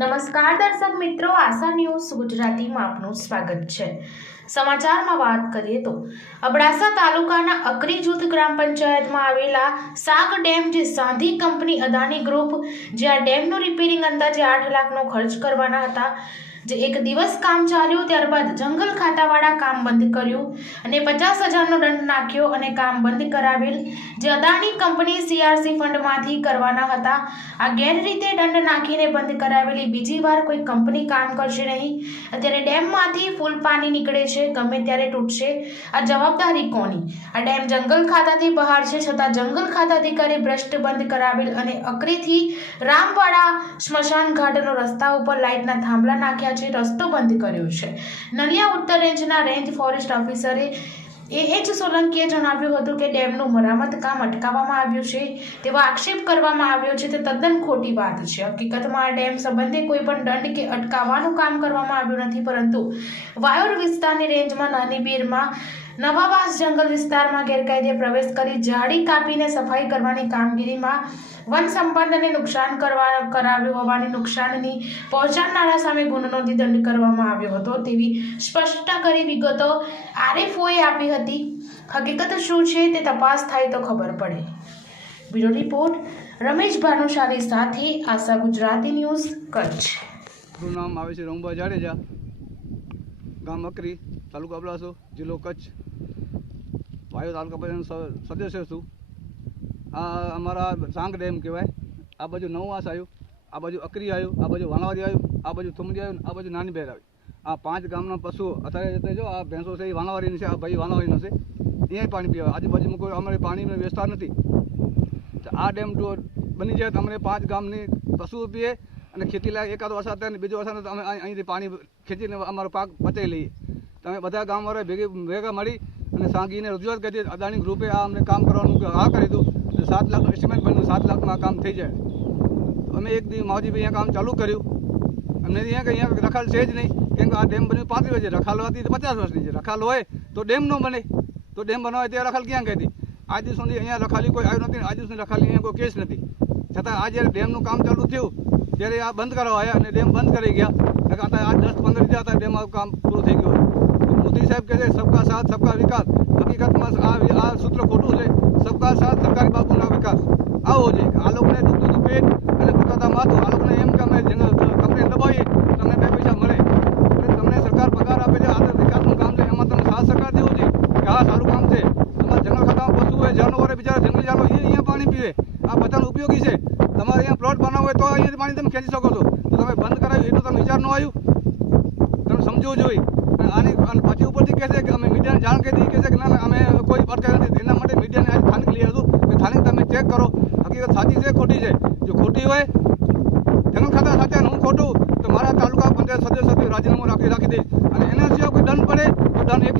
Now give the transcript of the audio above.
નમસ્કાર દર્શક મિત્રો, આશા ન્યૂઝ ગુજરાતીમાં આપનું સ્વાગત છે. સમાચારમાં વાત કરીએ તો, અબડાસા તાલુકાના અકરી જૂથ ગ્રામ પંચાયતમાં આવેલા સાગ ડેમ જે સાંધી કંપની અદાની ગ્રુપ, જે આ ડેમનું રિપેરિંગ અંદાજે આઠ લાખનો ખર્ચ કરવાના હતા જે એક દિવસ કામ ચાલ્યું, ત્યારબાદ જંગલ ખાતાવાળા કામ બંધ કર્યું અને પચાસ હજારનો દંડ નાખ્યો અને કામ બંધ કરાવેલ, જે અદાણી કંપની સીઆરસી ફંડમાંથી કરવાના હતા. આ ગેરરીતે દંડ નાખીને બંધ કરાવેલી બીજી વાર કોઈ કંપની કામ કરશે નહીં. અત્યારે ડેમમાંથી ફૂલ પાણી નીકળે છે, ગમે ત્યારે તૂટશે. આ જવાબદારી કોની? આ ડેમ જંગલ ખાતાથી બહાર છે, છતાં જંગલ ખાતા અધિકારી ભ્રષ્ટ બંધ કરાવેલ અને અકરીથી રામવાડા સ્મશાન ઘાટનો રસ્તા ઉપર લાઇટના થાંભલા નાખ્યા છે રસ્તો બંધ કર્યો છે. નલિયા ઉત્તર રેન્જના રેન્જ ફોરેસ્ટ ઓફિસરે એ એચ સોલંકીએ જણાવ્યું હતું કે ડેમનું મરામત કામ અટકાવવામાં આવ્યું છે. તેવો આક્ષેપ કરવામાં આવ્યો છે તે તદ્દન ખોટી વાત છે. હકીકતમાં આ ડેમ સંબંધે કોઈ પણ દંડ કે અટકાવવાનું કામ કરવામાં આવ્યું નથી, પરંતુ વાયોર વિસ્તારની રેન્જમાં નાની બીરમાં નવાવાસ જંગલ વિસ્તારમાં ગેરકાયદે પ્રવેશ કરી ઝાડી કાપીને સફાઈ કરવાની કામગીરીમાં વન સંપદને નુકસાન કરવા કરાવ્યું હોવાની નુકસાનની પહોંચાડનારા સામે ગુનો નોંધી દંડ કરવામાં આવ્યો હતો તેવી સ્પષ્ટતા કરી વિગતો આરએફઓએ આપી હતી. હકીકત શું છે તે તપાસ થાય તો ખબર પડે. બ્યુરો રિપોર્ટ, રમેશ ભાનુશાલી સાથે આશા ગુજરાતી ન્યૂઝ કચ્છ. નામ આવે છે રમભા જાડેજા, ગામ અકરી. તાલુકો અબડાસો, જિલ્લો કચ્છ. વાયુ તાલુકા પંચાયત સદસ્ય છું. આ અમારા સાંગ ડેમ કહેવાય. આ બાજુ નવવાસ આવ્યું, આ બાજુ અકરી આવ્યું, આ બાજુ વાણાવાડી આવ્યું, આ બાજુ થુમડી આવ્યું, આ બાજુ નાની બેર આવી. આ પાંચ ગામના પશુઓ અત્યારે જો આ ભેંસો છે, એ વાણાવાડીની છે, આ ભાઈ વાણાવાડીનો છે. અહીંયા પાણી પીવા. આજુબાજુમાં કોઈ અમારે પાણીનો વ્યવસ્થા નથી. તો આ ડેમ જો બની જાય તો અમને પાંચ ગામની પશુઓ પીએ અને ખેતી લાયક એકાદ વરસાદ થાય ને બીજો વરસાદ અમે અહીં- અહીંથી પાણી ખેંચીને અમારો પાક બચાવી લઈએ. તમે બધા ગામવાળા ભેગી ભેગા મળી અને સાંગીને રજૂઆત કરી. અદાણી ગ્રુપે આ અમને કામ કરવાનું હા કરી દીધું. સાત લાખ એસ્ટિમેટ બન્યું. સાત લાખમાં આ કામ થઈ જાય. અમે એક દી માવજીભાઈ અહીંયા કામ ચાલુ કર્યું. અમને અહીંયા કે અહીંયા રખાલ છે જ નહીં. કેમ કે આ ડેમ બન્યું પાંત્રીસ વર્ષે રખાલ હતી પચાસ વર્ષની છે. રખાલ હોય તો ડેમ ન બને. તો ડેમ બનાવે ત્યાં રખાલ ક્યાં ગઈ હતી? આજ દિવસ સુધી અહીંયા રખાલી કોઈ આવ્યું નથી આજ દિવસ સુધી રખાલી અહીંયા કોઈ કેસ નથી. છતાં આ જ્યારે ડેમનું કામ ચાલુ થયું, ત્યારે આ બંધ કરવા આવ્યા અને ડેમ બંધ કરી ગયા. આ દસ પંદર દિવસ હતા ડેમ કામ પૂરું થઈ ગયું મોદી સાહેબ કહે છે, સબકા સાથ, સબકા વિકાસ. હકીકતમાં આ આ સૂત્ર ખોટું છે. સબકા સાથ, સરકારી બાબુના વિકાસ. આવો છે. આ લોકોને દૂધ હતું પેટ અને પોતાના માથું. આ લોકોને એમ કે અમે કંપની દબાવીએ, તમને બે પૈસા મળે. એટલે તમને સરકાર પગાર આપે છે, આ વિકાસનું કામ છે. એમાં તમે સાથ સરકાર દેવું છે કે આ સારું કામ છે. તમારા જંગલ ખાતામાં પશુ હોય, જાનવરે બિચારા જંગલી જાનવર એ અહીંયા પાણી પીવે. આ બધાનો ઉપયોગી છે. તમારે અહીંયા પ્લોટ બનાવવો હોય તો અહીંયાથી પાણી તમે ખેંચી શકો છો. તો તમે બંધ કરાવ્યું, એટલું તમે વિચાર ન આવ્યું. તમે સમજવું જોઈએ. અને પછી ઉપરથી કહે છે કે અમે મીડિયાને જાણ કરી દીધી. કહે છે કે ના અમે કોઈ પડકાર નથી. એના માટે મીડિયાને આજે સ્થાનિક લઈ હતું કે સ્થાનિક તમે ચેક કરો. હકીકત સાચી છે, ખોટી છે? જો ખોટી હોય જંગલ ખાતા સાથે હું ખોટું, તો મારા તાલુકા પંચાયત સદસ્ય રાજીનામું રાખી રાખી દઈશ. અને એના સિવાય કોઈ દંડ પડે, તો દંડ એક